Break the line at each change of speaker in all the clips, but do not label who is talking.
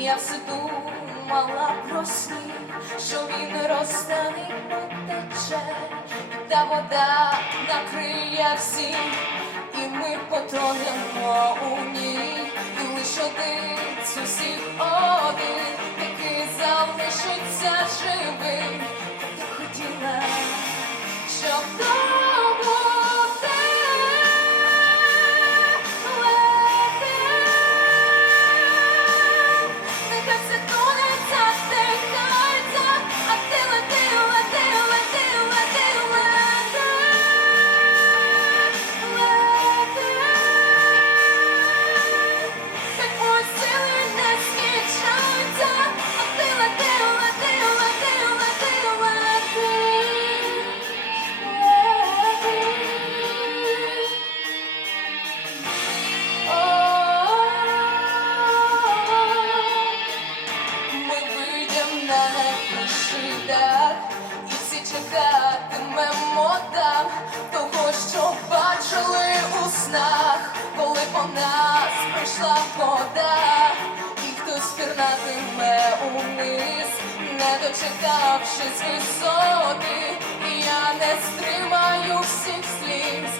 я все думала про сніг, що він розтане потече, і та вода накриє всі, і ми потонемо у ній, і лиш один усіх один, який залишиться живим, прийшла вода, і хтось пірнатиме униз, не дочекавшись висоти, я не стримаю всіх сліз,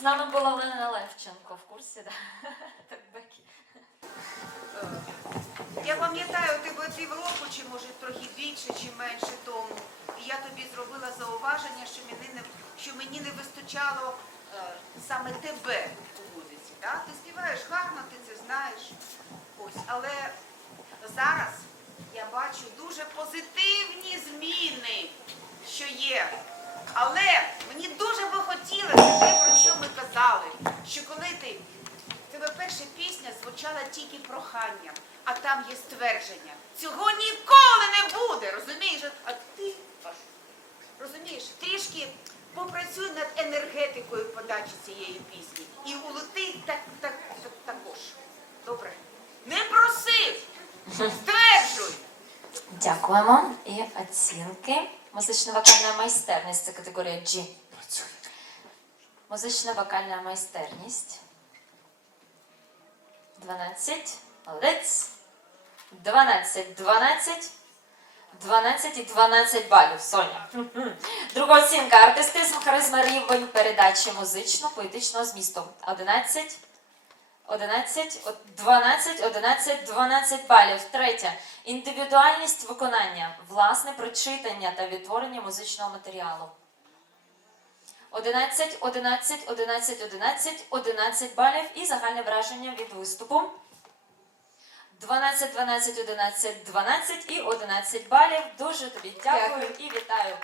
З нами була Олена Левченко в курсі, так Бекі.
Я пам'ятаю тебе півроку, чи може трохи більше, чи менше тому. І я тобі зробила зауваження, що мені не, що мені не вистачало е, саме тебе у музиці. Да? Ти співаєш гарно, ти це знаєш. Ось, але зараз я бачу дуже позитивні зміни, що є. Але мені дуже би хотілося те, про що ми казали, що коли ти тебе перша пісня звучала тільки проханням, а там є ствердження. Цього ніколи не буде, розумієш? А ти розумієш, трішки попрацюй над енергетикою подачі цієї пісні. І улети так, так, так, також. Добре? Не проси! Стверджуй!
Дякуємо. І оцінки. Музично-вокальна майстерність це категорія G. Музична вокальна майстерність. 12. Молодець. 12. 12. 12 і 12 балів. Соня. Друга оцінка. Артистизм, харизма, рівень передачі музично-поетичного змісту. 11. 11, 12, 11, 12 балів. Третє. Індивідуальність виконання, власне прочитання та відтворення музичного матеріалу. 11, 11, 11, 11, 11 балів і загальне враження від виступу. 12, 12, 11, 12 і 11 балів. Дуже тобі дякую, Дякую. і вітаю.